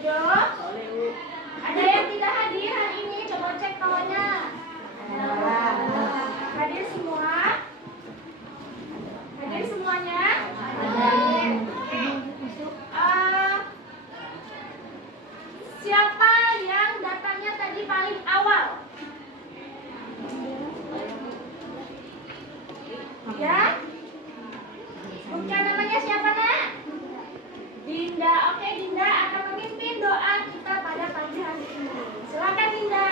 Jojo? Ada yang tidak hadir hari ini? Coba cek kawannya. Hadir semua? Hadir semuanya? Hadir. Oke. Siapa yang datangnya tadi paling awal? Ya? Bukan namanya siapa, Nak? Dinda. Oke, Dinda akan memimpin doa kita pada pagi hari ini. Silakan, Dinda.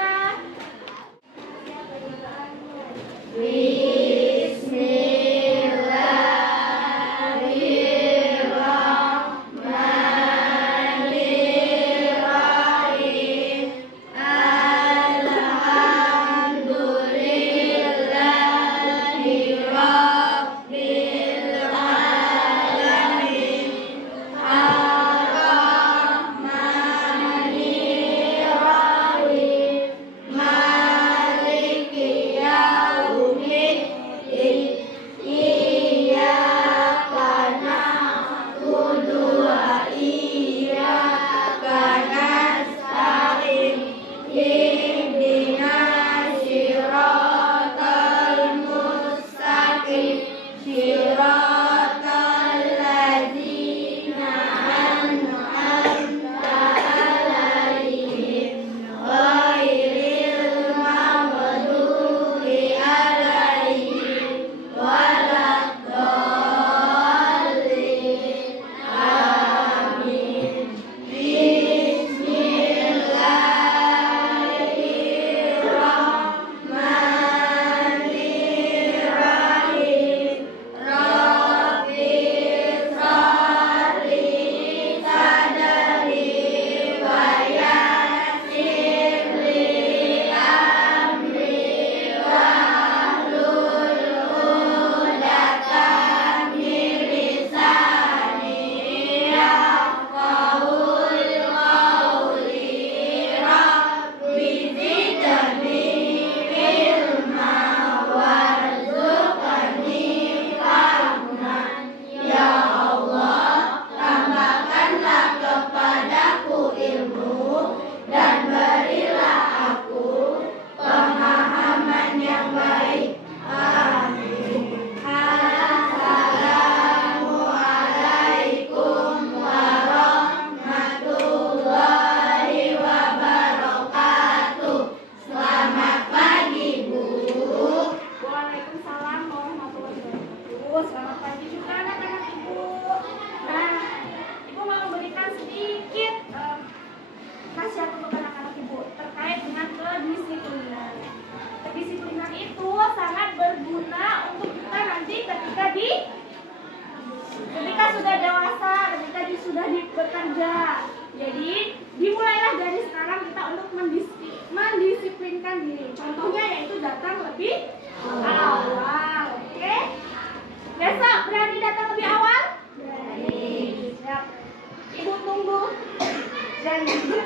Selamat pagi juga anak-anak Ibu. Nah, Ibu mau memberikan sedikit nasihat untuk anak-anak Ibu terkait dengan kedisiplinan. Kedisiplinan itu sangat berguna untuk kita nanti ketika sudah dewasa, ketika sudah bekerja. Jadi dimulailah dari sekarang kita untuk mendisiplinkan diri. Contohnya yaitu datang lebih awal. Oke? Besok berani datang lebih awal? Berani. Siap. Ibu tunggu. Janji.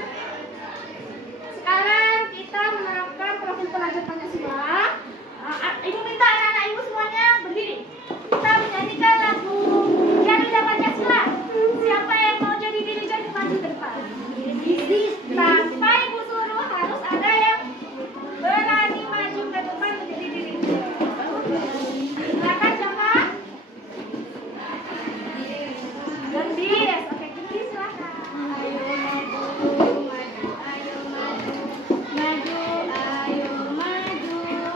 Sekarang kita menerapkan profil pelajar Pancasila. Ibu minta anak-anak ibu semuanya berdiri. Kita menyanyikan lagu Garuda Pancasila. Siapa yang mau jadi diri jadi maju ke depan? Tanpa ibu suruh harus ada yang berani maju ke depan menjadi diri. Silakan siapa? Gendis. Oke, Gendis silakan. Ayo maju, ayo maju, maju, ayo maju.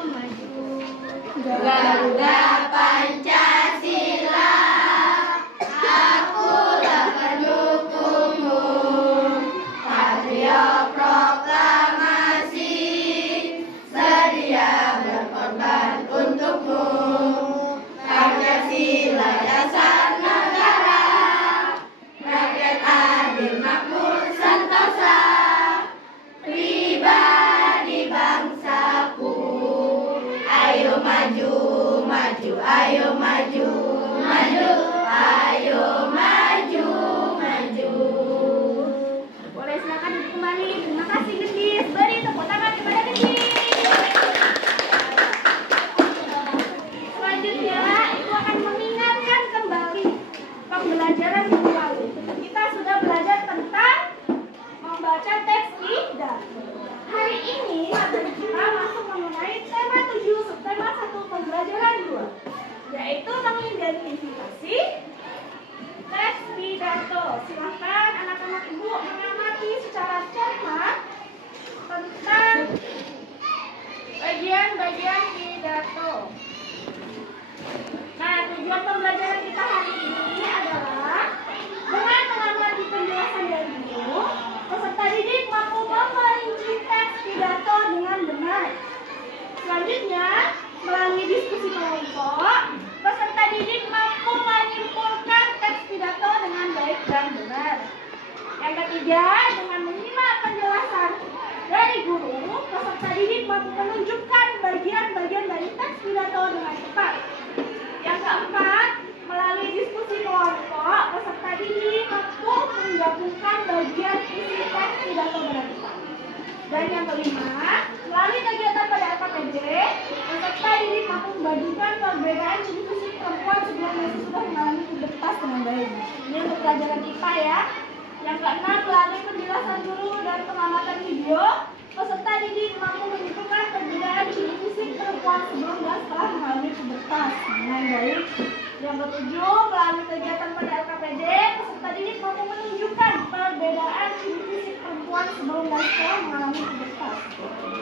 mengidentifikasi teks pidato. Silakan anak-anak ibu mengamati secara cermat tentang bagian-bagian pidato. Nah, tujuan pembelajaran kita hari ini adalah dengan mengamati penjelasan dari guru, peserta didik mampu memperinci teks pidato dengan benar. Selanjutnya, melalui diskusi kelompok, peserta didik mampu menyimpulkan teks pidato dengan baik dan benar. Yang ketiga, dengan menyimak penjelasan dari guru, peserta didik mampu menunjukkan bagian-bagian dari teks pidato dengan tepat. Yang keempat, melalui diskusi kelompok, peserta didik mampu menggabungkan bagian isi teks pidato dengan tepat. Dan yang kelima, melalui kegiatan pada LKPD, peserta didik mampu membandingkan perbedaan ciri fisik perempuan sebelum dan sesudah mengalami pubertas dengan baik. Ini untuk pelajaran IPA ya. Yang keenam, melalui penjelasan guru dan pengamatan video, peserta didik mampu menentukan perbedaan ciri fisik perempuan sebelum dan setelah mengalami pubertas dengan baik. Yang ketujuh, melalui kegiatan pada LKPD, peserta didik mampu menunjukkan perbedaan ciri fisik perempuan sebelum dan setelah mengalami pubertas.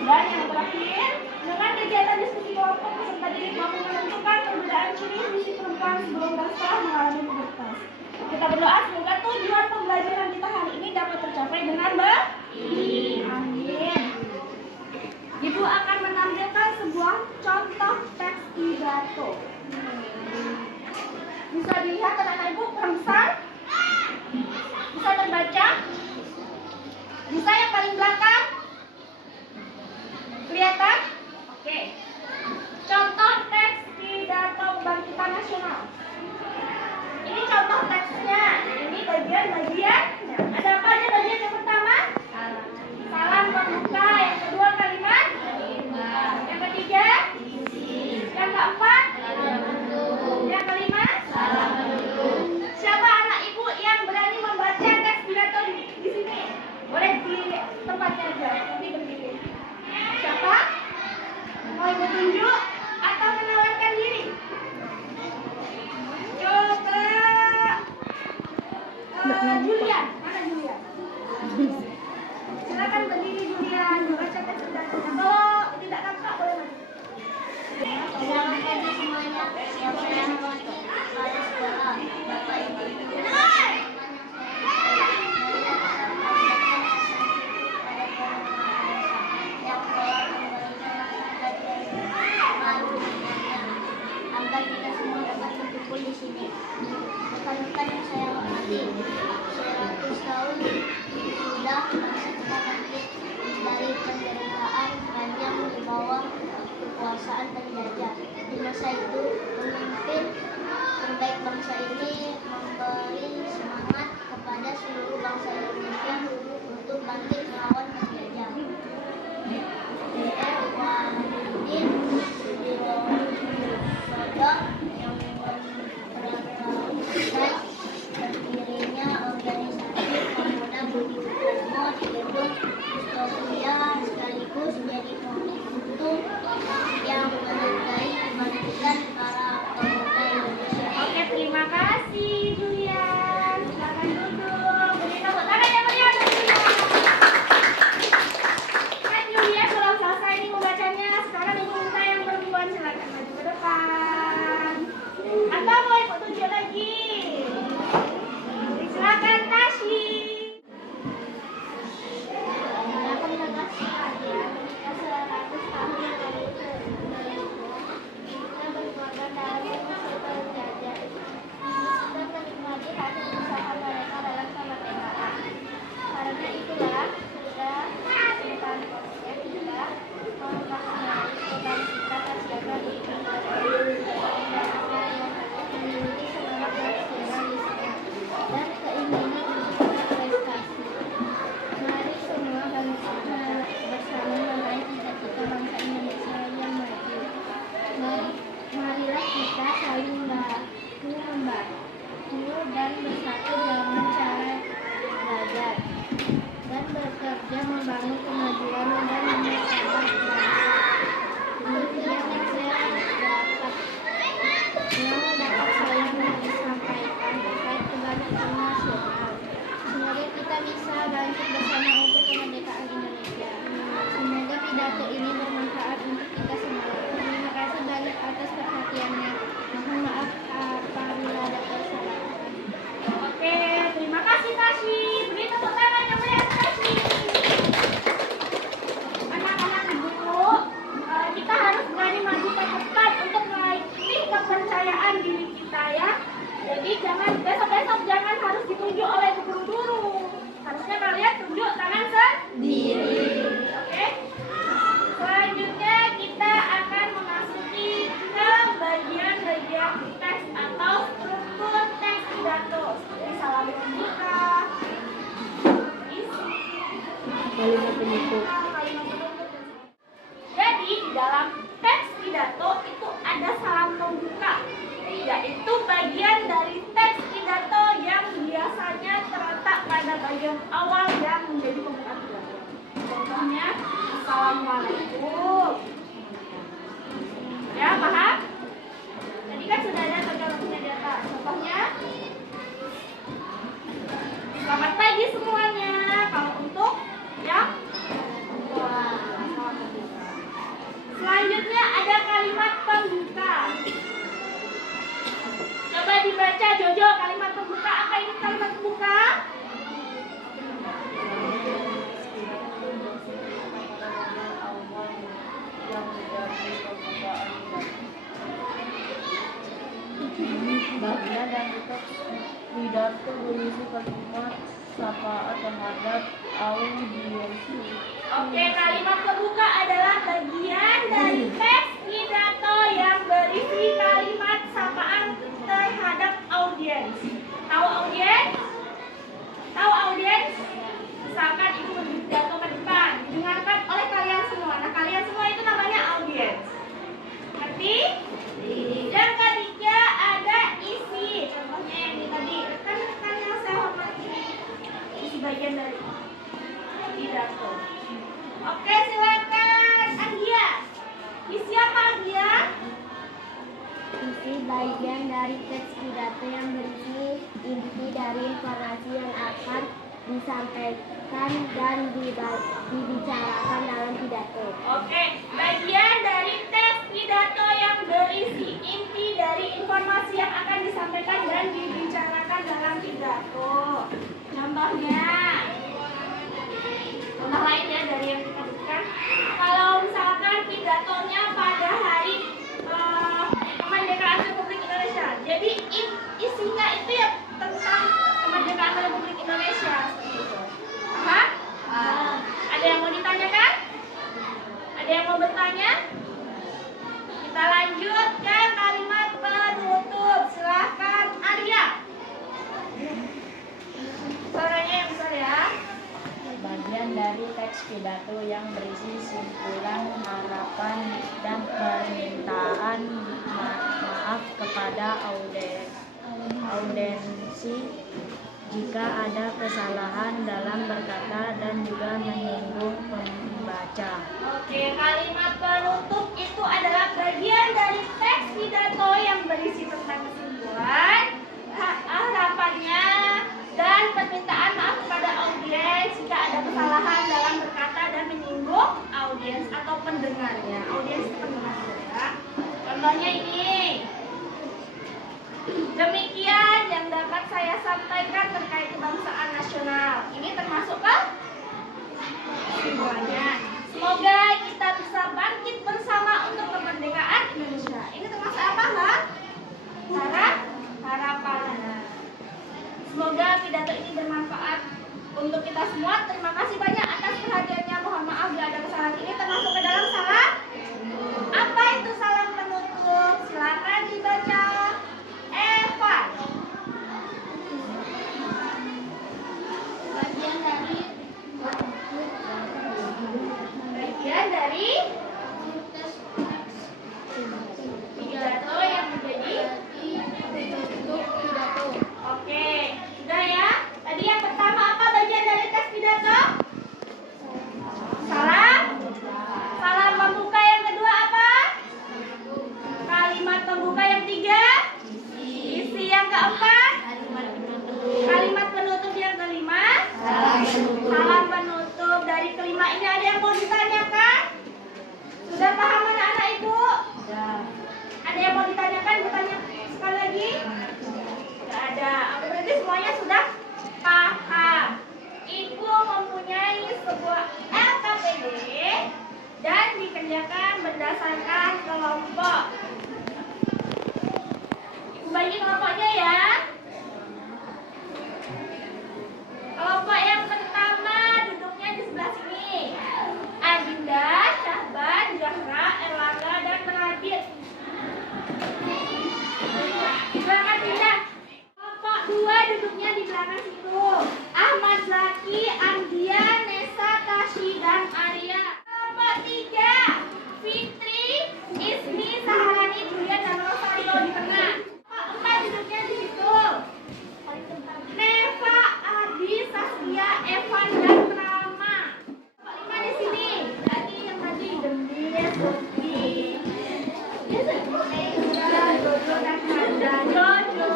Dan yang terakhir, dengan kegiatan diskusi kelompok, peserta didik mampu menentukan perbedaan ciri fisik perempuan sebelum dan setelah mengalami pubertas. Kita berdoa semoga tujuan pembelajaran kita hari ini dapat tercapai dengan baik. Amin. Ibu akan menampilkan sebuah contoh teks pidato. Bisa dilihat anak-anak ibu kurang besar? Bisa terbaca? Bisa yang paling belakang? Kelihatan? Oke. Contoh teks pidato kebangkitan nasional. Ini contoh teksnya. Ini bagian-bagiannya. Ada apa aja bagian yang pertama? Salam pembuka. Yang kedua kalimat? Yang ketiga? Yang keempat? Yang kelima? Siapa anak ibu yang berani membaca teks pidato di sini? Boleh di tempatnya aja. Nanti berdiri. Siapa? Mau ibu tunjuk atau menawarkan diri? Coba Julian, mana Julian? Silakan berdiri Julian, membaca teks pidato. Kalau tidak nampak boleh maju. Selamat pagi semuanya. Yang saya hormati kepala sekolah, Bapak Ibu guru, agar kita semua dapat berkumpul di sini. Rekan-rekan yang saya hormati, 100 tahun sudah bangsa kita bangkit dari penderitaan panjang di bawah kekuasaan penjajah. Di masa itu, pemimpin terbaik bangsa ini memberi semangat kepada seluruh bangsa Indonesia untuk bangkit melawan penjajah. D.R. Wahyudin Sudirosodo yang memperkenalkan berdirinya organisasi pemuda Budi Utomo di gedung Dystopia sekaligus jadi momentum yang menandai kebangkitan para pemuda Indonesia. Oke, terima kasih Julian. Silakan duduk. Beri tepuk tangan yang meriah untuk Julian. Kan Julian belum selesai nih membacanya. Sekarang ibu minta yang perempuan silakan maju ke depan. Atau mau ikut tunjuk lagi? Silakan Tasyi. Karena itulah sudah kita memaksimalkan kita kasihan memiliki semangat nasionalisme dan keinginan untuk berprestasi. Mari semua bersama meraih cita-cita bangsa Indonesia yang maju. Marilah kita saling membantu dan bersatu dalam cara belajar dan bekerja membangun kemajuan dan menyelesaikan bangsa. Demikian yang saya dapat kita bisa bangkit bersama untuk kemerdekaan Indonesia. Semoga pidato ini bermanfaat untuk kita semua. Terima kasih banyak atas perhatiannya. Mohon maaf apabila ada kesalahan. Oke, terima kasih Kasih. Beri tepuk tangan yang meriah Kasih. Anak-anak ibu, kita harus berani maju ke depan untuk menaiki kepercayaan diri kita ya. Jadi besok-besok jangan harus ditunjuk oleh guru-guru. Harusnya kalian tunjuk tangan sendiri. Oke? Selanjutnya kita akan memasuki ke bagian-bagian teks atau struktur teks pidato. Seperti salam pembuka, isi, Kalimat penutup. kalimat penutup. Jadi di dalam teks pidato itu ada salam pembuka, yaitu bagian dari teks pidato yang biasanya terletak pada bagian awal yang menjadi pembuka pidato. Contohnya, Assalamualaikum. Ya, paham? Tadi kan sudah ada terjemahannya di atas. Contohnya, selamat pagi semuanya. Kalau untuk yang kedua, selamat pembuka. Selanjutnya ada kalimat pembuka. Coba dibaca Jojo kalimat pembuka. Apa ini kalimat pembuka? Bagian dari teks pidato berisi kalimat sapaan terhadap audiensi. Oke, kalimat pembuka adalah bagian dari teks pidato yang berisi kalimat sapaan terhadap audiens. Tahu audiens? Tahu audiens? Misalkan ibu berpidato ke depan, didengarkan oleh kalian semua. Nah, kalian semua itu namanya audiens. Ngerti? Yang ketiga ada isi. Contohnya yang ini tadi. Rekan-rekan yang saya hormati. Isi bagian dari pidato. Oke, silakan Anggia. Isi apa Anggia? Isi bagian dari teks pidato yang berisi inti dari informasi yang akan disampaikan dan dibicarakan dalam pidato. Oke, bagian dari teks pidato yang berisi inti dari informasi yang akan disampaikan dan dibicarakan dalam pidato. Contohnya, contoh lain ya dari yang kita berikan. Kalau misalkan pidatonya pada hari kemerdekaan Republik Indonesia, jadi isinya itu ya tentang kemerdekaan Republik Indonesia seperti itu. Paham? Ada yang mau ditanyakan? Ada yang mau bertanya? Kita lanjut ke kalimat penutup. Silahkan Arya. Suaranya yang besar ya. Bagian dari teks pidato yang berisi simpulan harapan dan permintaan maaf kepada audiensi jika ada kesalahan dalam berkata dan juga menyinggung pembaca. Oke, kalimat penutup itu adalah bagian dari teks pidato yang berisi tentang kesimpulan, harapannya, dan permintaan maaf kepada audiens jika ada kesalahan dalam berkata dan menyinggung audiens atau pendengarnya. Audiens itu pendengar ya. Contohnya ini. Demikian yang dapat saya sampaikan terkait kebangsaan nasional. Ini termasuk ke semuanya. Semoga kita bisa bangkit bersama untuk kemerdekaan Indonesia. Ini termasuk apa, Mbak? Harapan. Semoga pidato ini bermanfaat untuk kita semua. Terima kasih banyak atas perhatiannya. Mohon maaf bila ada kesalahan. Ini termasuk ke dalam salam. Apa itu salam penutup? Silakan dibaca. Eva. Bagian dari pidato yang menjadi penutup pidato. oke. Sudah ya? Tadi yang pertama apa bagian dari teks pidato? Salam sebuah LKPD dan dikerjakan berdasarkan kelompok. Ibu bagi kelompoknya ya. Kelompok yang pertama duduknya di sebelah sini. Adinda, Syahban, Zahra, Erlangga, dan Radit. Silakan pindah. Kelompok 2 duduknya di belakang situ. Ahmad Zaki, Andia, Nesa, Tashi, dan Arya. Kelompok 3 Fitri, Ismi, Saharani, Julia, dan Rosario di tengah. Kelompok 4 duduknya di situ. Neva, Adi, Saskia, Evan, dan Rama. Kelompok 5 di sini. Tadi yang tadi Gendis, Sofi, Jojo, dan Handa. Jojo.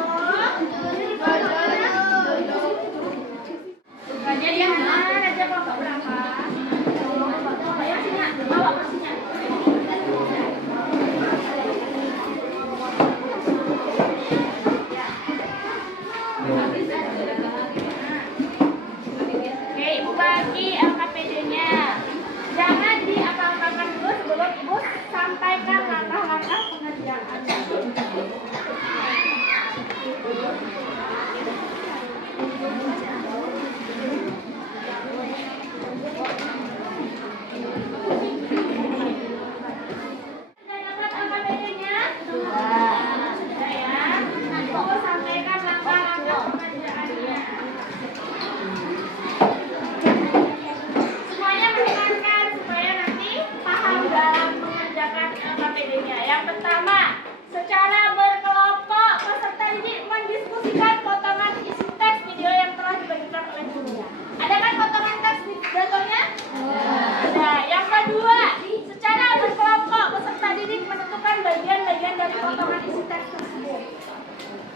Bukannya dia mana aja kelompok berapa? Kelompok yang sini, bawa kursinya. Oke, Ibu bagi LKPD-nya. Jangan diapal-apalkan dulu sebelum Ibu sampaikan langkah-langkah pengerjaan. Sudah dapat LKPD-nya? Sudah ya. Ibu sampaikan langkah-langkah pengerjaannya. Semuanya mendengarkan supaya nanti paham dalam mengerjakan LKPD-nya. Yang pertama, secara berkelompok peserta didik mendiskusikan potongan isi teks video yang telah dibagikan oleh gurunya. Ada kan potongan teks di datonya? Ada. Yang kedua, secara berkelompok peserta didik menentukan bagian-bagian dari potongan isi teks tersebut.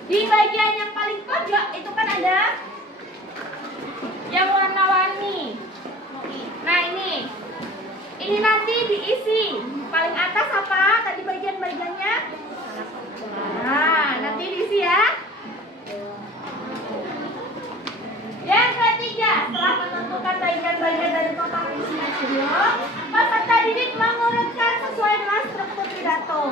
Di bagian yang paling pojok itu kan ada yang warna-warni. Nah ini nanti diisi. Paling atas apa? Tadi bagian-bagiannya. Nah, nanti diisi ya. Yang ketiga, setelah menentukan bagian-bagian dari potongan isi video, peserta didik mengurutkan sesuai dengan struktur pidato.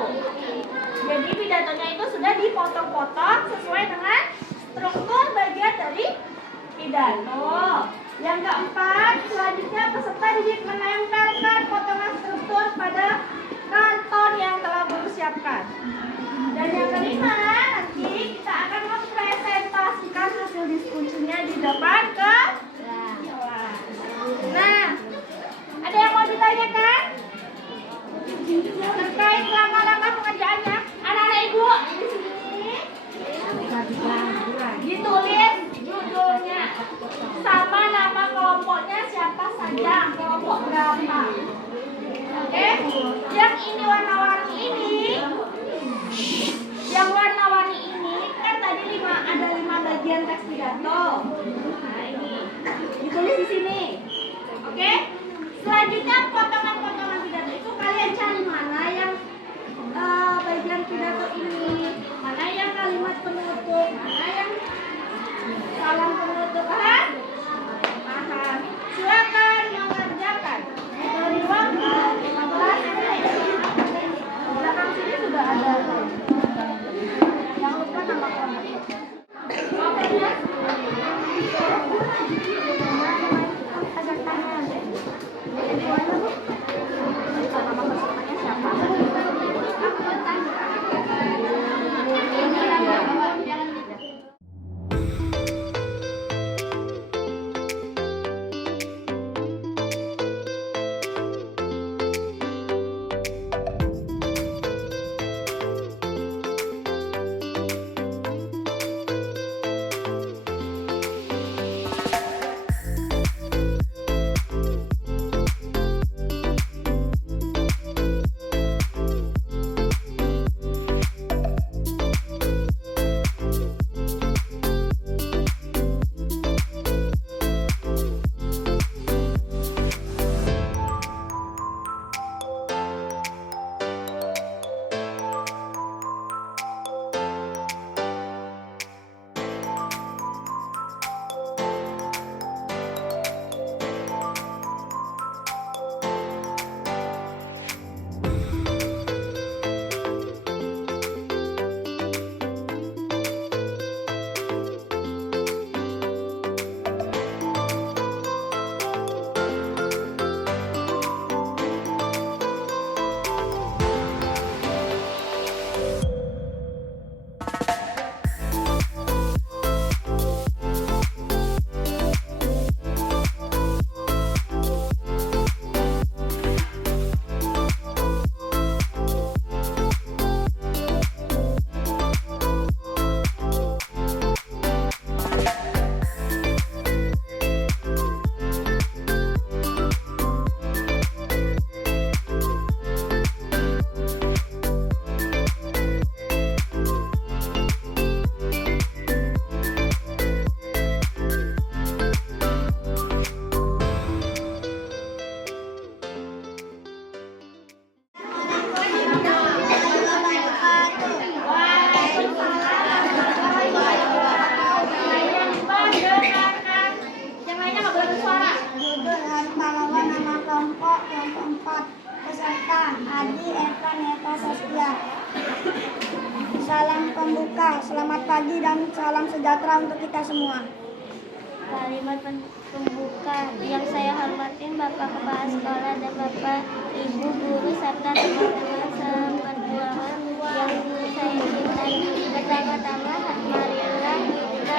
Jadi pidatonya itu sudah dipotong-potong sesuai dengan struktur bagian dari pidato. Yang keempat, selanjutnya peserta didik menempelkan potongan struktur pada karton yang telah guru siapkan. Dan yang kelima, nanti kita akan mempresentasikan hasil diskusinya di depan kelas. Nah, ada yang mau ditanyakan? Terkait langkah-langkah pengerjaannya, anak-anak ibu di sini ditulis judulnya sama nama kelompoknya siapa saja, kelompok berapa. Oke, yang ini warna-warni ini, yang warna-warni ini kan tadi ada 5 bagian teks pidato. Nah ini ditulis di sini. Oke, selanjutnya potongan-potongan pidato itu kalian cari mana yang bagian pidato ini, mana yang kalimat penutup, mana yang salam penutup. Paham? Paham. Silakan mengerjakan. Dari waktu 15 menit. Belakang sini sudah ada. Yang lupa nama kelompok. Pramuka. Selamat pagi dan salam sejahtera untuk kita semua. Kalimat pembuka yang saya hormatin Bapak Kepala Sekolah dan Bapak Ibu Guru serta teman-teman seperjuangan yang saya cintai. Pertama-tama marilah kita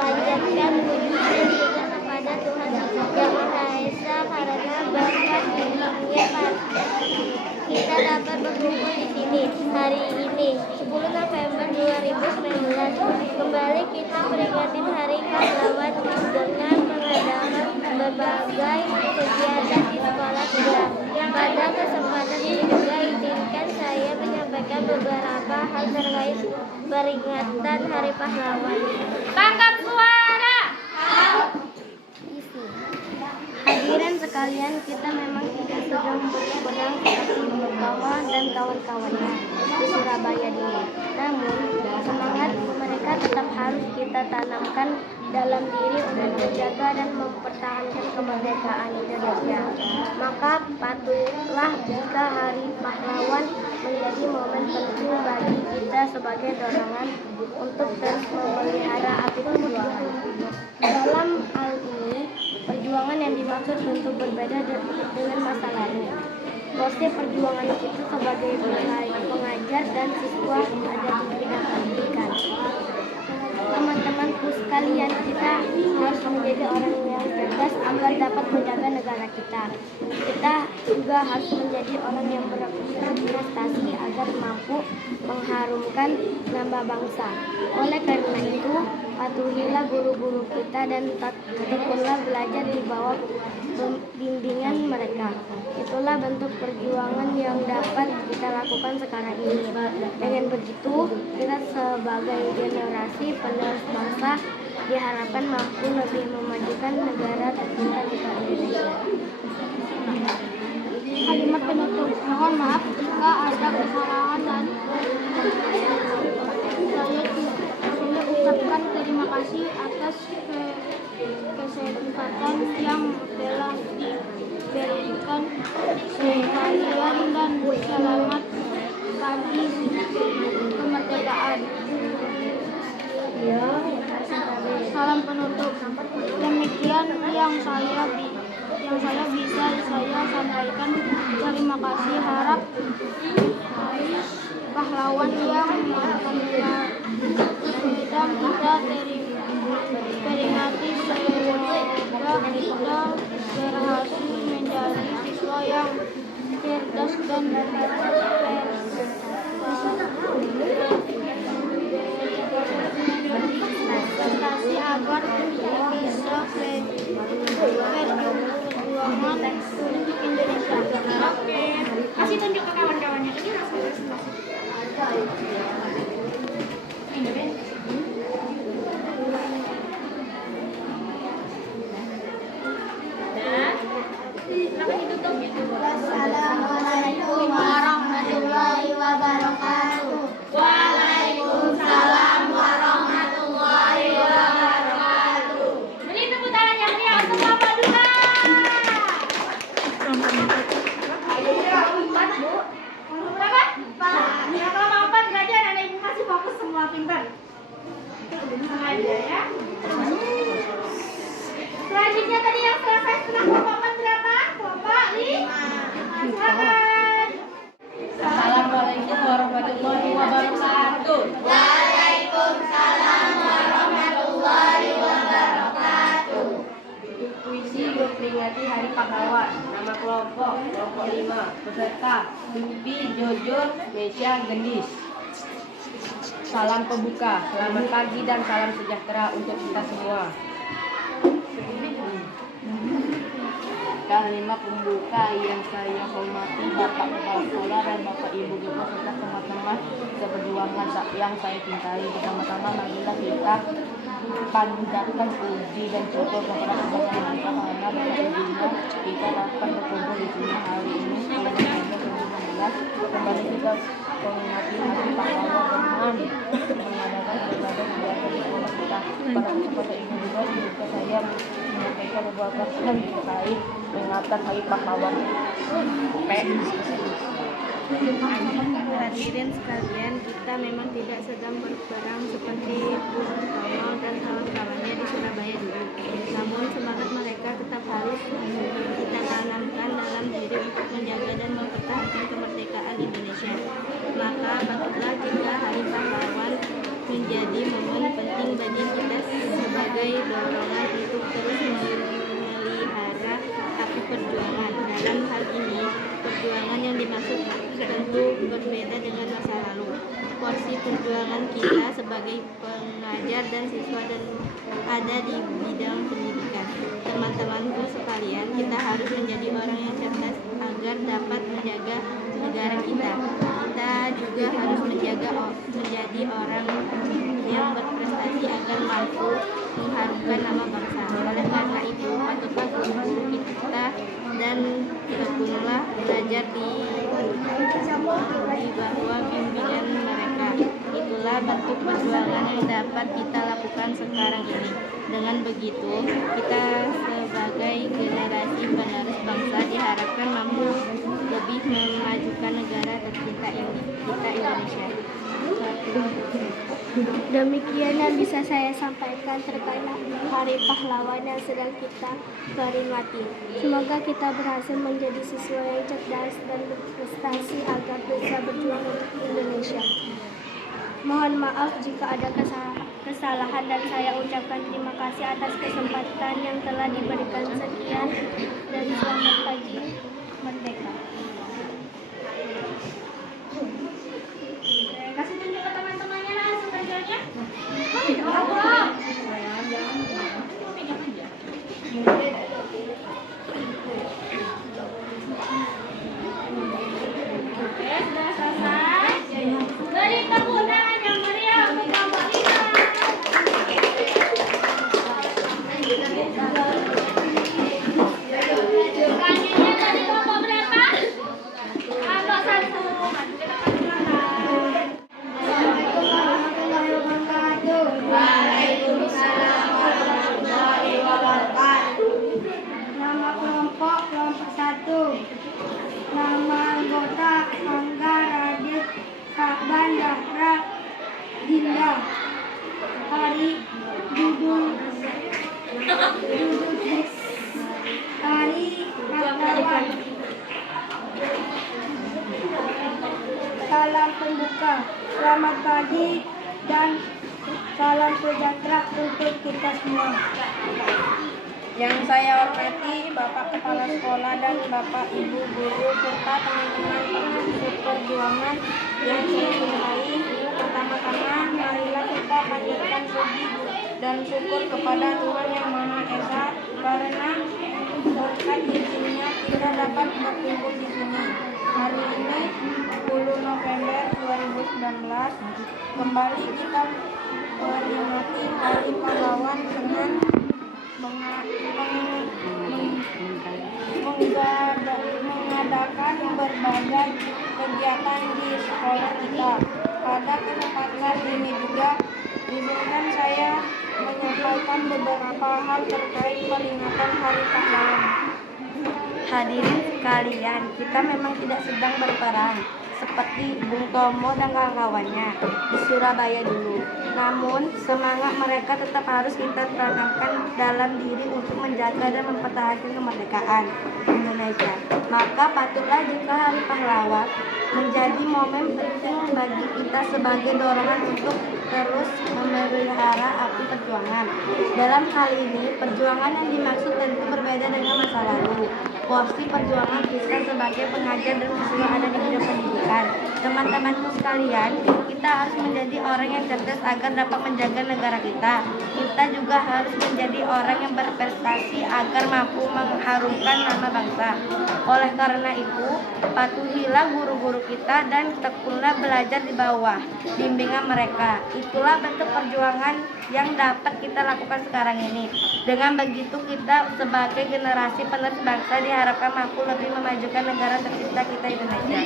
panjatkan puji dan syukur kepada Tuhan Yang Maha Esa karena berkat bimbingannya kita dapat berkumpul di sini hari ini 10 November 2019. Kembali kita peringati Hari Pahlawan dengan mengadakan berbagai kegiatan di sekolah kita. Pada kesempatan ini juga izinkan saya menyampaikan beberapa hal terkait peringatan Hari Pahlawan. Tangkap suara. Hadirin sekalian, kita memang tidak sedang berperang seperti Bungkawa dan kawan-kawannya di Surabaya dulu. Namun, semangat mereka tetap harus kita tanamkan dalam diri untuk menjaga dan mempertahankan kemerdekaan Indonesia. Maka patutlah jika Hari Pahlawan menjadi momen penting bagi kita sebagai dorongan untuk terus memelihara api perjuangan. Dalam hal ini, perjuangan yang dimaksud tentu berbeda dengan masa lalu. Proses perjuangan itu sebagai pengajar dan siswa ada di bidang pendidikan. Teman-temanku sekalian, kita harus menjadi orang yang cerdas agar dapat menjaga negara kita. Kita juga harus menjadi orang yang berprestasi agar mampu mengharumkan nama bangsa. Oleh karena itu, patuhilah guru-guru kita dan tekunlah belajar di bawah bimbingan mereka. Itulah bentuk perjuangan yang dapat kita lakukan sekarang ini. Dengan begitu, kita sebagai generasi penerus bangsa diharapkan mampu lebih memajukan negara tercinta kita Indonesia. Kalimat penutup. Mohon maaf jika ada kesalahan dan saya ucapkan terima kasih atas kesempatan yang telah diberikan sekalian dan selamat pagi kemerdekaan. Salam penutup. Demikian yang saya bisa saya sampaikan. Terima kasih. Harap pahlawan yang sedang kita peringati semoga kita berhasil menjadi siswa yang cerdas dan berprestasi agar bisa perjuangan untuk Indonesia. Oke. Kasih tunjuk ke kawan-kawannya. Ini hasil presentasi. Assalamualaikum warahmatullahi wabarakatuh. Waalaikumsalam warahmatullahi wabarakatuh. Beri tepuk tangan yang meriah untuk Bapak Duta. Empat, Bu. Berapa? Ya, kalau 4 berarti anak ibu masih fokus semua pintar. Sengaja ya. Selanjutnya tadi yang selesai setelah kelompok berapa? Kelompok 5. Silakan. Assalamualaikum warahmatullahi wabarakatuh. Waalaikumsalam warahmatullahi wabarakatuh. Puisi memperingati Hari Pahlawan. Nama kelompok 5. Peserta Mimpi, Jojo, Mesya, Gendis. Salam pembuka. Selamat pagi dan salam sejahtera untuk kita semua. Kalimat pembuka yang saya hormati Bapak Kepala Sekolah dan Bapak Ibu Guru serta teman-teman seperjuangan yang saya cintai. Bersama-sama marilah kita panjatkan puji dan syukur kepada Tuhan Yang Maha Esa karena berkat izinnya kita dapat berkumpul di sini hari ini 10 November 2019. Kembali kita memperingati Hari Pahlawan dengan mengadakan berbagai kegiatan di sekolah kita. Pada kesempatan ini juga saya menyampaikan beberapa hal terkait peringatan Hari Pahlawan. Hadirin sekalian, kita memang tidak sedang berperang seperti Bung Tomo dan kawan-kawannya di Surabaya dulu. Namun semangat mereka tetap harus kita tanamkan dalam diri untuk menjaga dan mempertahankan kemerdekaan Indonesia. Maka patutlah jika Hari Pahlawan menjadi momen penting bagi kita sebagai dorongan untuk terus memelihara api perjuangan. Dalam hal ini, perjuangan yang dimaksud tentu berbeda dengan masa lalu. Porsi perjuangan kita sebagai pengajar dan siswa dan ada di bidang pendidikan. Teman-temanku sekalian, kita harus menjadi orang yang cerdas agar dapat menjaga negara kita. Kita juga harus menjadi orang yang berprestasi agar mampu mengharumkan nama bangsa. Oleh karena itu, patutlah guru-guru kita dan tekunlah belajar di bawah bimbingan mereka. Itulah bentuk perjuangan yang dapat kita lakukan sekarang ini. Dengan begitu, kita sebagai generasi penerus bangsa diharapkan mampu lebih memajukan negara tercinta kita Indonesia. Demikian yang bisa saya sampaikan terkait Hari Pahlawan yang sedang kita peringati. Semoga kita berhasil menjadi siswa yang cerdas dan berprestasi agar bisa berjuang untuk Indonesia. Mohon maaf jika ada kesalahan dan saya ucapkan terima kasih atas kesempatan yang telah diberikan. Sekian dan selamat pagi Merdeka. Kasih tunjuk ke teman-temannya langsung kerjanya. Oke, sudah selesai. Beri tepuk tangan yang meriah untuk Mbak Lina. Kakinya dari kelompok berapa? Kelompok 1. Maju ke depan silakan. Nama kelompok 1. Nama anggota Angga, Radit, Saban, Zahra, Dinda. Hari Dudul Hari Pahlawan. Salam pembuka. Selamat pagi dan salam sejahtera untuk kita semua. Yang saya hormati Bapak Kepala Sekolah dan Bapak Ibu Guru serta teman-teman pengasuh perjuangan yang saya cintai. Pertama-tama marilah kita panjatkan puji dan syukur kepada Tuhan Yang Maha Esa karena berkat izinnya kita dapat berkumpul di sini. Hari ini 10 November 2019 kembali kita peringati Hari Pahlawan dengan mengadakan berbagai kegiatan di sekolah kita. Pada kesempatan ini juga izinkan saya menyampaikan beberapa hal terkait peringatan Hari Pahlawan. Hadirin sekalian, kita memang tidak sedang berperang seperti Bung Tomo dan kawan-kawannya di Surabaya dulu. Namun, semangat mereka tetap harus kita tanamkan dalam diri untuk menjaga dan mempertahankan kemerdekaan Indonesia. Maka patutlah jika Hari Pahlawan menjadi momen penting bagi kita sebagai dorongan untuk terus memelihara api perjuangan. Dalam hal ini, perjuangan yang dimaksud tentu berbeda dengan masa lalu. Porsi perjuangan kita sebagai pengajar dan siswa ada di bidang pendidikan. Teman-temanku sekalian, kita harus menjadi orang yang cerdas agar dapat menjaga negara kita. Kita juga harus menjadi orang yang berprestasi agar mampu mengharumkan nama bangsa. Oleh karena itu, patuhilah guru-guru kita dan tekunlah belajar di bawah bimbingan mereka. Itulah bentuk perjuangan yang dapat kita lakukan sekarang ini. Dengan begitu kita sebagai generasi penerus bangsa diharapkan mampu lebih memajukan negara tercinta kita Indonesia.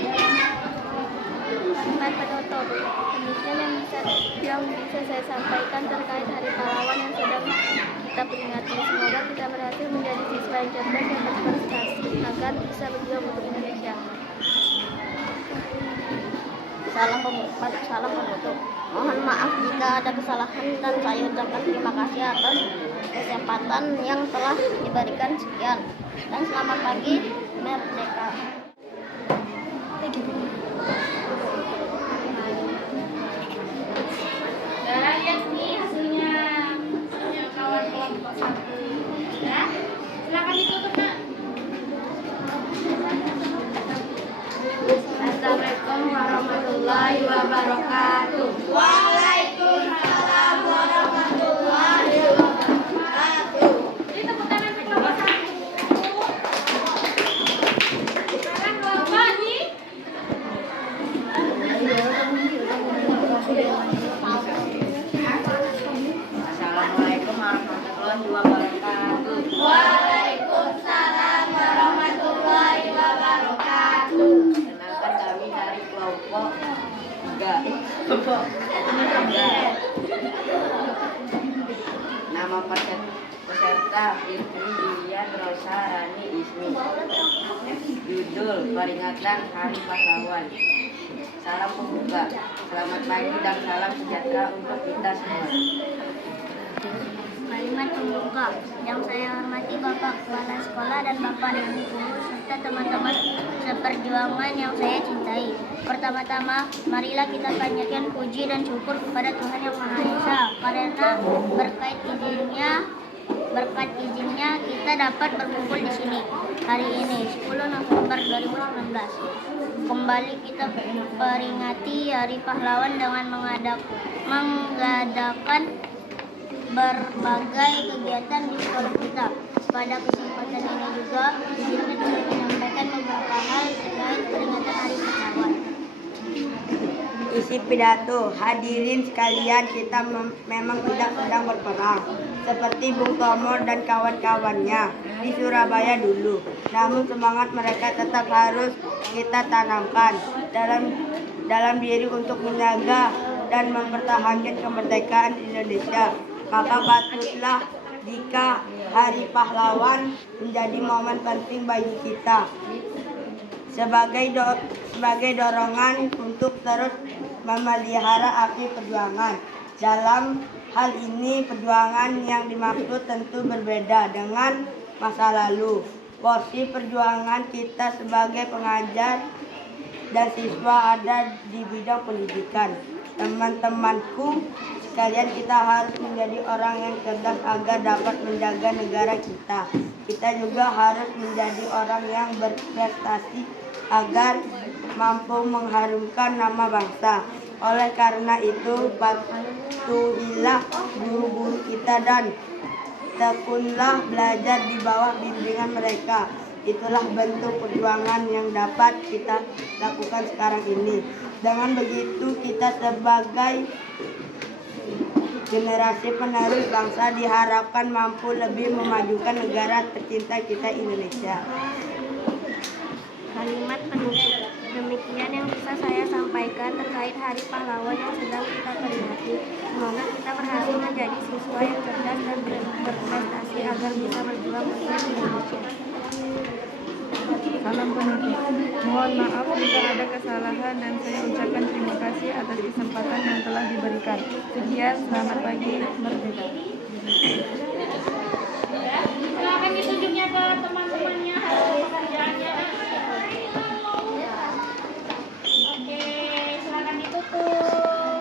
Sampai penutup. Demikian yang bisa saya sampaikan terkait Hari Pahlawan yang sedang kita peringati. Semoga kita berhasil menjadi siswa yang cerdas dan berprestasi agar bisa berjuang untuk Indonesia. salam penutup. Mohon maaf jika ada kesalahan dan saya ucapkan terima kasih atas kesempatan yang telah diberikan. Sekian dan selamat pagi Merdeka. Nah, lihat nih hasilnya kawan kelompok 1. Ya, silakan ditutup, Nak. Assalamualaikum warahmatullahi wabarakatuh. Waalaikumsalam warahmatullahi wabarakatuh. Ini tepuk tangan untuk kelompok 1. Sekarang kelompok di Assalamualaikum warahmatullahi wabarakatuh. Waalaikumsalam warahmatullahi wabarakatuh. Kenalkan kami dari kelompok 3. Kelompok 3. Nama peserta Fitri Julian Rosa Rani Ismi. Judul peringatan Hari Pahlawan. Salam pembuka. Selamat pagi dan salam sejahtera untuk kita semua. Kalimat pembuka. Yang saya hormati Bapak Kepala Sekolah dan Bapak dan Ibu guru serta teman-teman seperjuangan yang saya cintai. Pertama-tama, marilah kita panjatkan puji dan syukur kepada Tuhan Yang Maha Esa karena berkat izinnya kita dapat berkumpul di sini hari ini 10 November 2019. Kembali kita peringati Hari Pahlawan dengan mengadakan berbagai kegiatan di sekolah kita. Pada kesempatan ini juga izinkan saya menyampaikan beberapa hal terkait peringatan Hari Pahlawan. Isi pidato, hadirin sekalian, kita memang tidak sedang berperang seperti Bung Tomo dan kawan-kawannya di Surabaya dulu. Namun semangat mereka tetap harus kita tanamkan dalam diri untuk menjaga dan mempertahankan kemerdekaan Indonesia. Maka patutlah jika Hari Pahlawan menjadi momen penting bagi kita sebagai dorongan untuk terus memelihara api perjuangan. Dalam hal ini perjuangan yang dimaksud tentu berbeda dengan masa lalu. Porsi perjuangan kita sebagai pengajar dan siswa ada di bidang pendidikan. Teman-temanku sekalian, kita harus menjadi orang yang cerdas agar dapat menjaga negara kita. Kita juga harus menjadi orang yang berprestasi agar mampu mengharumkan nama bangsa. Oleh karena itu, patuhilah guru-guru kita dan tekunlah belajar di bawah bimbingan mereka. Itulah bentuk perjuangan yang dapat kita lakukan sekarang ini. Dengan begitu, kita sebagai generasi penerus bangsa diharapkan mampu lebih memajukan negara tercinta kita Indonesia. Kalimat penutup. Demikian yang bisa saya sampaikan terkait Hari Pahlawan yang sedang kita peringati. Semoga kita berhasil menjadi siswa yang cerdas dan berprestasi agar bisa berjuang untuk Indonesia. Salam penutup. Mohon maaf jika ada kesalahan dan saya ucapkan terima kasih atas kesempatan yang telah diberikan. Sekian, selamat pagi, Merdeka. silakan ditunjuknya ke teman-temannya hasil pekerjaannya. Oke, silakan ditutup.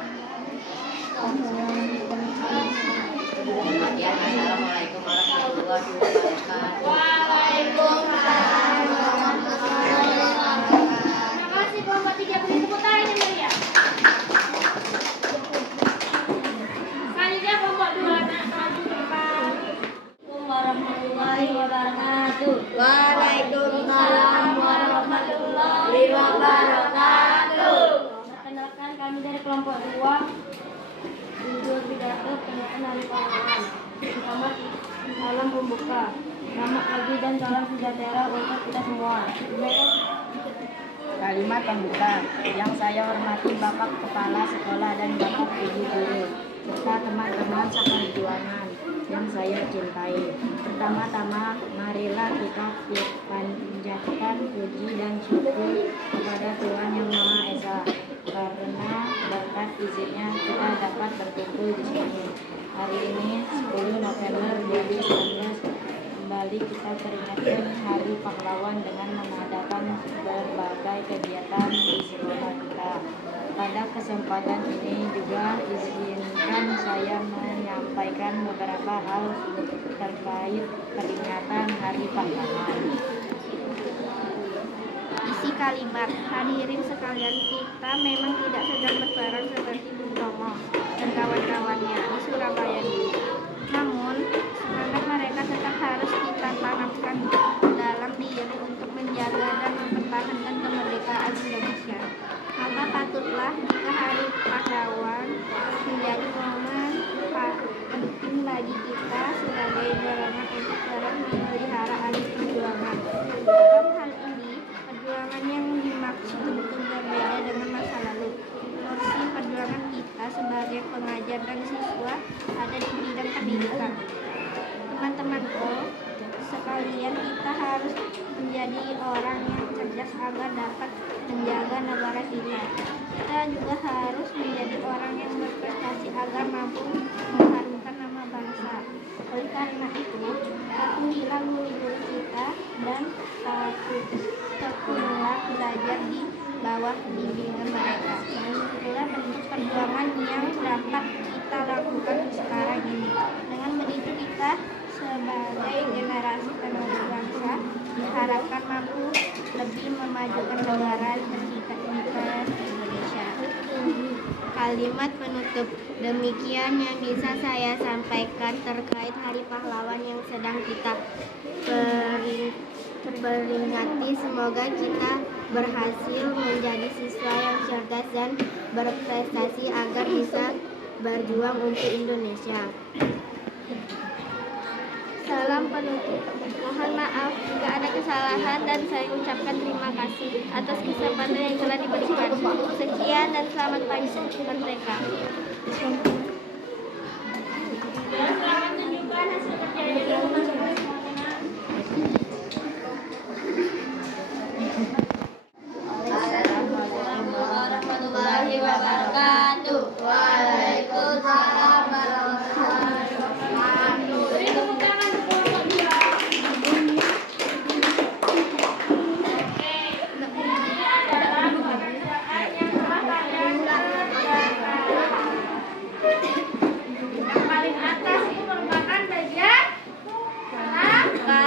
Ya, Assalamualaikum warahmatullahi wabarakatuh. Waalaikumsalam warahmatullahi wabarakatuh. Terima kasih kelompok 3, beri tepuk tangan yang meriah. Selanjutnya kelompok 2, Nak, maju ke depan. Assalamualaikum warahmatullahi wabarakatuh. Waalaikumsalam warahmatullahi wabarakatuh. Perkenalkan, kami dari kelompok 2. Judul pidato peringatan Hari Pahlawan. Pertama, salam pembuka. Selamat pagi dan salam sejahtera untuk kita semua. Kalimat pembuka. Yang saya hormati Bapak Kepala Sekolah dan Bapak Ibu guru serta teman-teman seperjuangan yang saya cintai. Pertama-tama, marilah kita panjatkan puji dan syukur kepada Tuhan Yang Maha Esa kita peringatkan Hari Pahlawan dengan mengadakan berbagai kegiatan di sekolah kita. Pada kesempatan ini juga izinkan saya menyampaikan beberapa hal terkait peringatan Hari Pahlawan. Isi kalimat, hadirin sekalian, kita memang tidak sedang berperang seperti Bung Tomo dan kawan-kawannya di Surabaya dulu. Namun, semangat mereka tetap harus kita tanamkan dalam diri untuk menjaga dan mempertahankan kemerdekaan Indonesia. Maka patutlah jika Hari Pahlawan menjadi momen penting bagi kita sebagai dorongan untuk terus memelihara alis perjuangan. Dalam hal ini, perjuangan yang dimaksud tentu berbeda dengan masa lalu. Porsi perjuangan kita sebagai pengajar dan siswa ada di bidang pendidikan. Teman-temanku sekalian, kita harus menjadi orang yang cerdas agar dapat menjaga negara kita. Kita juga harus menjadi orang yang berprestasi agar mampu mengharumkan nama bangsa. Oleh karena itu, patuhilah guru-guru kita dan tekunilah belajar di bawah bimbingan mereka. Itulah bentuk perjuangan yang dapat kita lakukan sekarang ini. Dengan begitu kita sebagai generasi penerus bangsa diharapkan mampu lebih memajukan negara tercinta Indonesia. Kalimat penutup, demikian yang bisa saya sampaikan terkait Hari Pahlawan yang sedang kita peringati. Semoga kita berhasil menjadi siswa yang cerdas dan berprestasi agar bisa berjuang untuk Indonesia. Salam penutup. Mohon maaf jika ada kesalahan dan saya ucapkan terima kasih atas kesempatan yang telah diberikan. Sekian dan selamat pagi Merdeka. Selamat tunjukkan hasil kerja dari masing-masing. Warahmatullahi wabarakatuh. Waalaikumsalam warahmatullahi wabarakatuh. Beri tepuk tangan untuk dia. Oke, ini adalah pekerjaan yang telah kalian kerjakan. Yang paling atas itu merupakan bagian kata.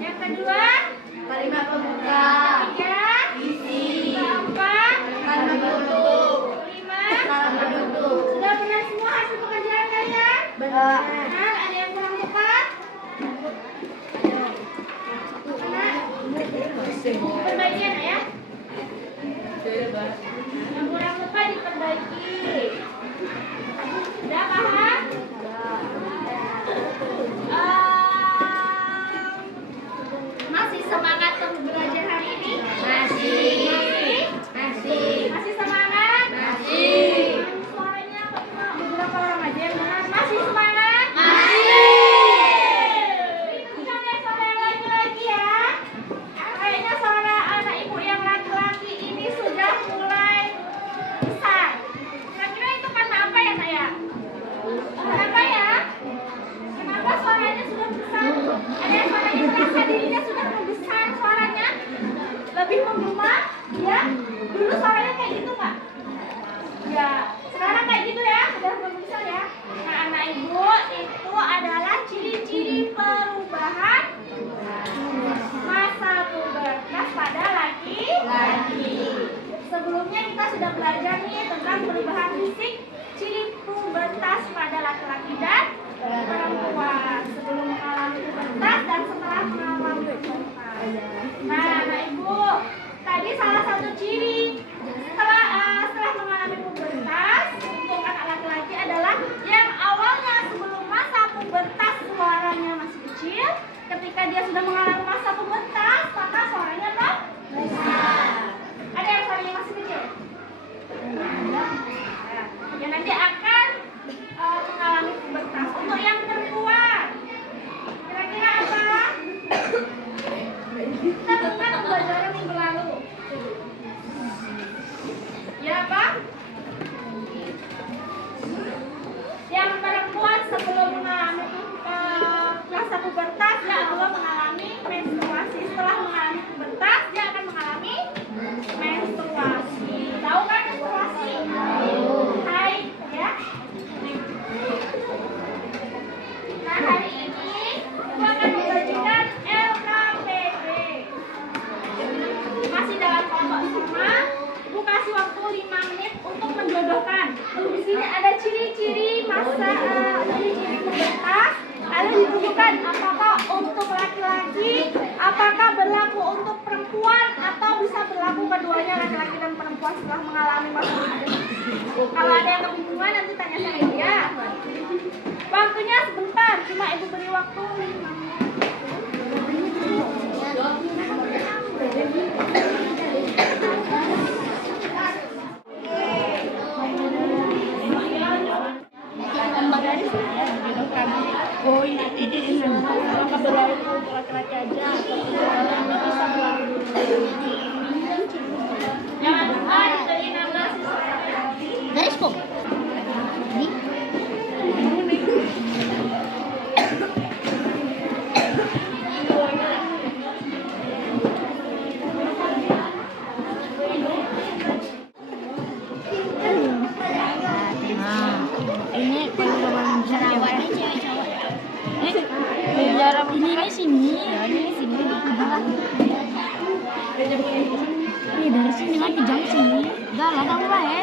Yang kedua, Kalimat pembuka. ketiga, Isi. keempat, Kalimat penutup. kelima. Salam penutup. Sudah benar semua hasil pekerjaan kalian? Benar. Benar, ada yang kurang tepat? Benar? Perbaiki anak ya. Yang kurang tepat diperbaiki. Sudah paham? Masih semangat untuk belajar hari ini? Masih. Masih semangat? Masih. Suaranya cuma beberapa orang aja yang benar. Masih semangat? Itu kan suara yang laki-laki ya. Kayaknya suara anak ibu yang laki-laki ini sudah mulai besar. Kira-kira itu karena apa ya, Nak ya? Kenapa ya? Kenapa suaranya sudah besar? Ada yang suaranya terasa dirinya sudah membesar suaranya? Lebih menggema? Ya? Dulu suaranya kayak gitu nggak? Ya, sekarang kayak gitu ya, sudah membesar ya. Nah, anak ibu, itu adalah ciri-ciri perubahan masa pubertas pada laki-laki. Sebelumnya kita sudah belajar nih tentang perubahan fisik, ciri pubertas pada laki-laki dan perempuan. Sebelum mengalami pubertas dan setelah mengalami pubertas. Nah, anak ibu, tadi salah satu ciri setelah mengalami pubertas untuk anak laki-laki adalah yang awalnya sebelum masa pubertas suaranya masih kecil. Ketika dia sudah mengalami masa pubertas, maka suaranya apa? Besar. Ada yang suaranya masih kecil? Nah, yang nanti akan mengalami pubertas. Untuk yang perempuan, kira-kira apa? Kita dengar pembelajaran minggu lalu. Ya apa? Yang perempuan sebelum mengalami masa pubertas, ya Allah mengalami sini ada ciri-ciri ciri-ciri pembentas. Lalu ditentukan apakah untuk laki-laki, apakah berlaku untuk perempuan, atau bisa berlaku keduanya laki-laki dan perempuan setelah mengalami masa pubertas. Kalau ada yang kebingungan nanti tanya saya ya. Waktunya sebentar, cuma ibu beri waktu 5 menit. Oh ini apakah berlaku untuk laki-laki aja? Bisa berlaku. Jangan lupa diberi nama siswanya. Garis po. Ini. Ini pengalaman Jerawatnya cewek cowok. ini sini. Ini sini di bawah. Ini dari sini lagi jam sini. Udah lah kamu lah ya.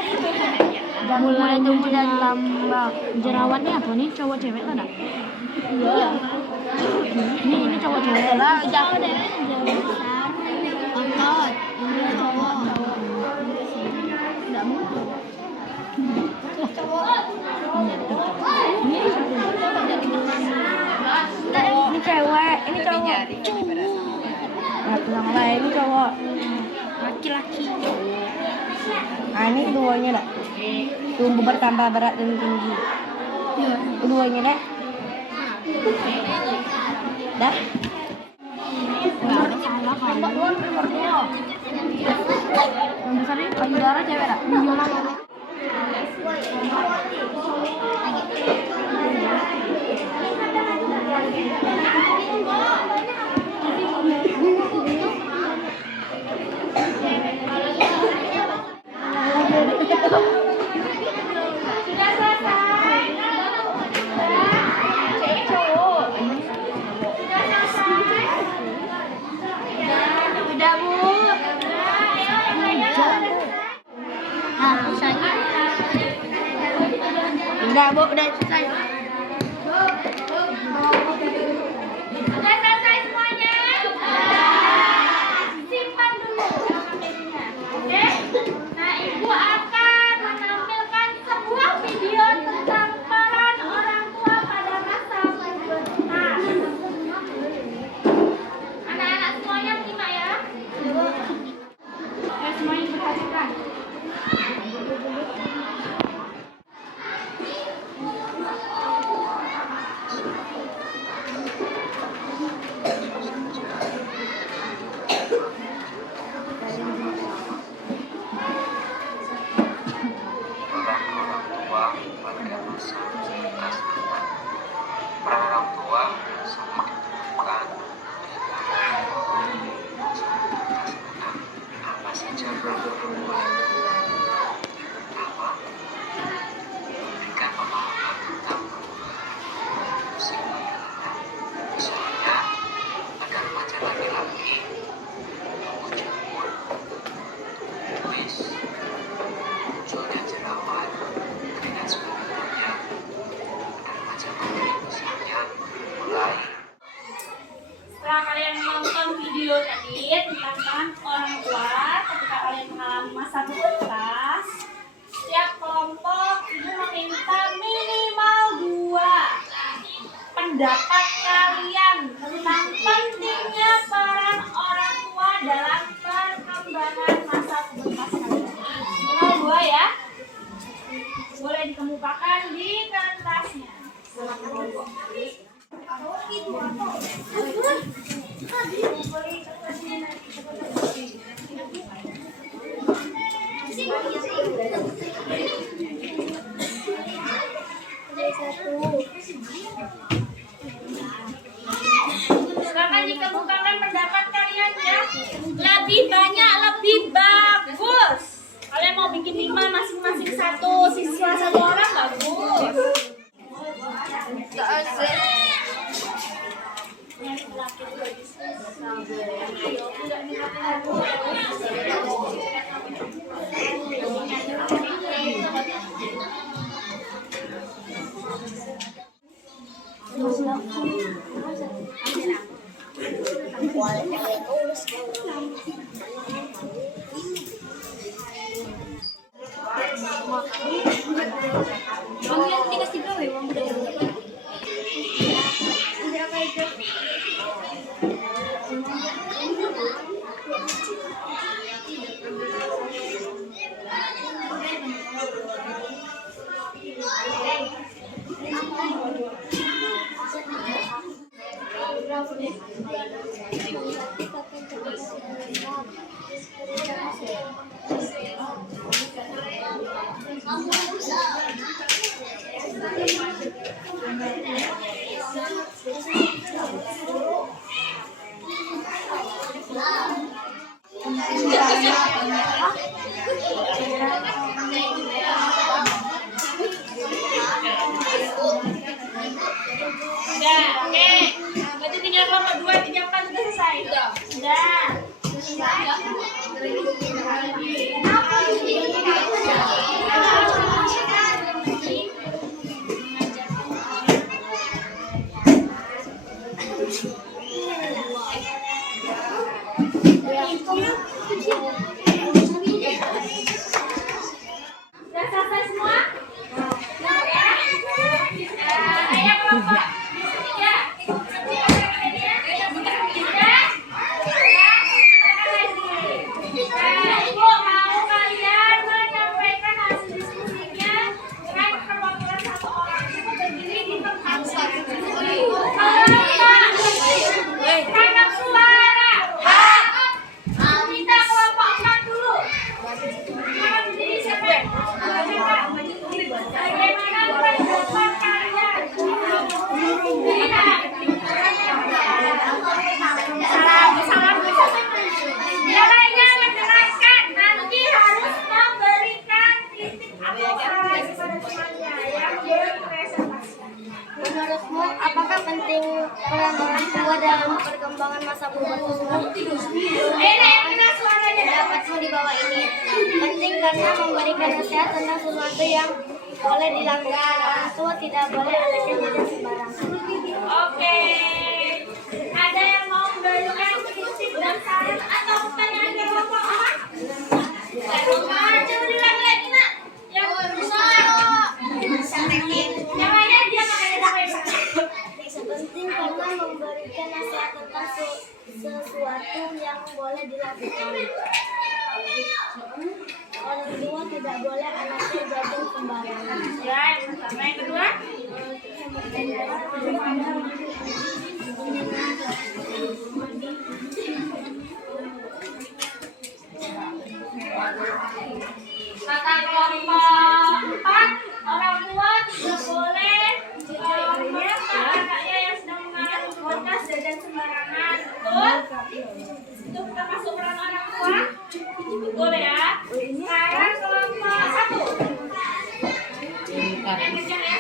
Mulai tumbuh dan lambat. Jerawatnya apa nih cowok cewek ada? Iya. Ini cowok cewek lah. Jangan deh. Otot. Ini cowok. Enggak mungkin. Ini cewek, ini cowok. Yang lain ini cowok. Laki-laki. Nah ini keduanya dah. Tumbuh bertambah berat dan tinggi. Keduanya dah. Dah. Yang besar ini payudara cewek dah. Sudah selesai. Cewek cowok. Sudah selesai. Udah Bu. Nah, saya Enggak, Bu, udah selesai. Sudah selesai semuanya? Simpan dulu materinya. Oke? Nah, Ibu akan menampilkan sebuah video tentang peran orang tua pada masa pubertas. Anak-anak semuanya simak ya. Ya, semuanya diperhatikan. Peran orang tua sangat bukan apa saja perempuan. Pertama, memberikan pemahaman tentang usia, misalnya agar remaja laki-laki tumbuh janggut, kuis, munculnya jerawat, dan sebagainya. Setelah kalian menonton video tadi tentang peran orang tua ketika kalian mengalami masa pubertas, setiap kelompok ibu meminta minimal 2 pendapat kalian tentang pentingnya peran orang tua dalam perkembangan masa pubertas kalian. Minimal 2 ya. Boleh dikemukakan di kertasnya. Silakan dikemukakan pendapat kalian ya. Lebih banyak lebih bagus. Kalian mau bikin 5 masing-masing satu siswa 1 orang bagus. Udah, oke. Berarti tinggal kelompok 2, 3, 4 sudah selesai. Sudah. Sudah selesai semua? Ayo kelompok 3. Ibu mau kalian menyampaikan hasil diskusinya dengan perwakilan satu orang itu berdiri di tempat. Tangkap suara. Kita kelompok 4 dulu. Kalau berdiri siapa? Bagaimana pendapat kalian? Salam. Yang lainnya mendengarkan. Nanti harus memberikan kritik atau saran kepada temannya yang berpresentasi. Menurutmu, apakah penting peran orang tua dalam perkembangan masa pubertasmu? Ini suaranya Pendapatmu di bawah ini penting karena memberikan nasihat tentang sesuatu yang boleh dilakukan orang tua, tidak boleh anaknya jajan sembarangan. Oke. Ada yang mau memberikan kritik dan saran atau pertanyaan dari kelompok apa? Coba diulang lagi, Nak. Yang lainnya dia pakai data. Penting karena memberikan nasihat tentang sesuatu yang boleh dilakukan. Orang tua tidak boleh anaknya jajan sembarangan. Ya, yang pertama. Yang kedua? Kata kelompok 4, orang tua tidak boleh memaksa anaknya yang sedang mengalami pubertas jajan sembarangan. Betul? Itu termasuk peran orang tua? Betul ya? Sekarang kelompok 1. Yang kencang ya?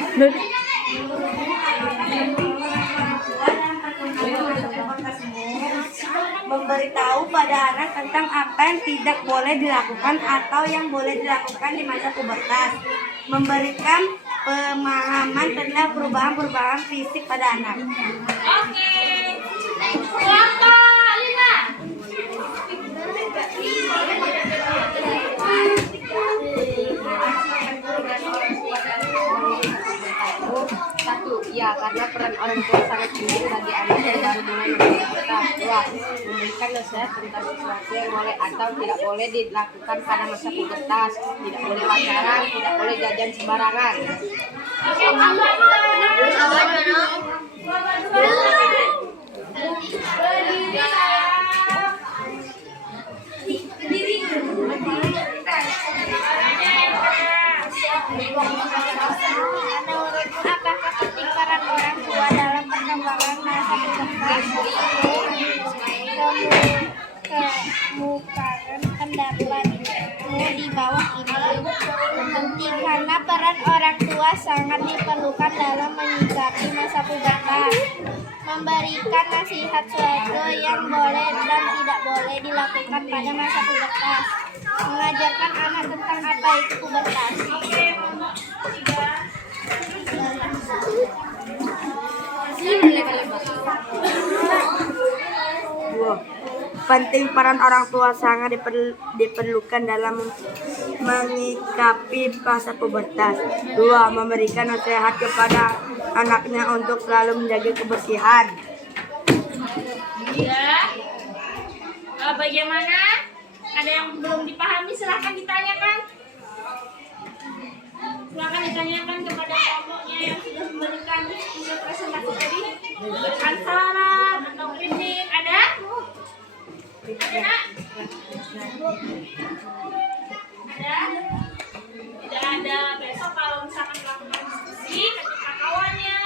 Memberitahu pada anak tentang apa yang tidak boleh dilakukan atau yang boleh dilakukan di masa pubertas. Memberikan pemahaman tentang perubahan-perubahan fisik pada anak. Oke. Kelompok 1. Ya, karena peran orang tua sangat penting bagi anak yang baru mulai pubertas. 2. Memberikan nasihat tentang sesuatu yang boleh atau tidak boleh dilakukan pada masa pubertas. Tidak boleh pacaran, tidak boleh jajan sembarangan. Oke, kelompok 2. Berdiri sayang. Suaranya yang keras. Menurutmu, apakah penting peran orang tua dalam perkembangan masa pubertas? Kemukakan pendapatmu di bawah ini. Penting karena peran orang tua sangat diperlukan dalam menyikapi masa pubertas. Memberikan nasihat suatu yang boleh dan tidak boleh dilakukan pada masa pubertas. Mengajarkan anak tentang apa itu pubertas. Oke, kelompok 3. Penting peran orang tua sangat diperlukan dalam menyikapi masa pubertas. 2. Memberikan nasihat kepada anaknya untuk selalu menjaga kebersihan. Ya. Bagaimana? Ada yang belum dipahami silahkan ditanyakan. Silahkan ditanyakan kepada kelompoknya yang sudah memberikan presentasi tadi. Berikan saran atau kritik. Ada? Ada, Nak? Ada? Tidak ada. Besok kalau misalkan melakukan diskusi ketika kawannya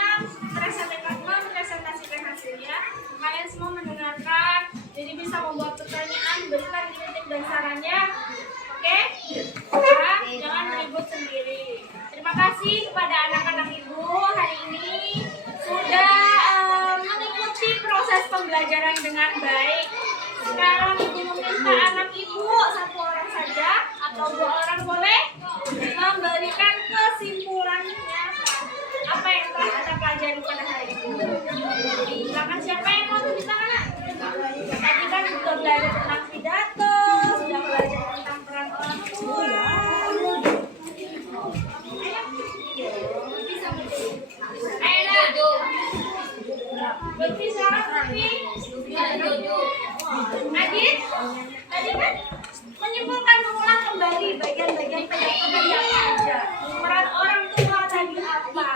presentasikan hasilnya, kalian semua mendengarkan, jadi bisa membuat pertanyaan, berikan kritik dan sarannya. Oke? Ya, jangan ribut sendiri. Terima kasih kepada anak-anak ibu hari ini sudah mengikuti proses pembelajaran dengan baik. Sekarang ibu meminta anak ibu satu orang saja atau 2 orang boleh memberikan kesimpulannya apa yang telah kita pelajari pada hari ini. Silakan, siapa yang mau tunjuk tangan? Tadi kan sudah belajar tentang pidato, sudah belajar tentang peran orang tua. Ayo, berbicara tapi Adit, tadi kan menyimpulkan mengulang kembali bagian-bagian penyampaian yang ada. Peran orang tua tadi apa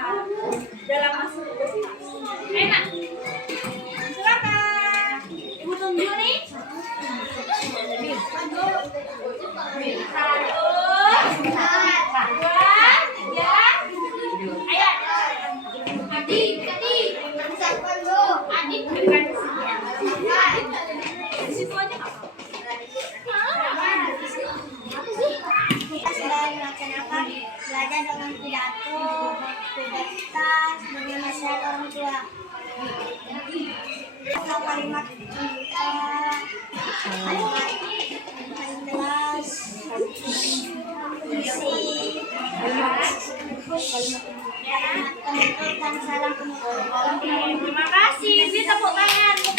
dalam masa enak? Silakan, ibu tunggu nih. Satu, 2, 3. Ayo, Adik, berikan di situ aja nggak apa-apa. Kita sedang melaksanakan belajar dengan pidato, tugas, dengan nasihat orang tua. Atau kalimat pembuka, kalimat jelas, puisi, kalimat penutup dan salam penutup. Terima kasih. Ini tepuk tangan.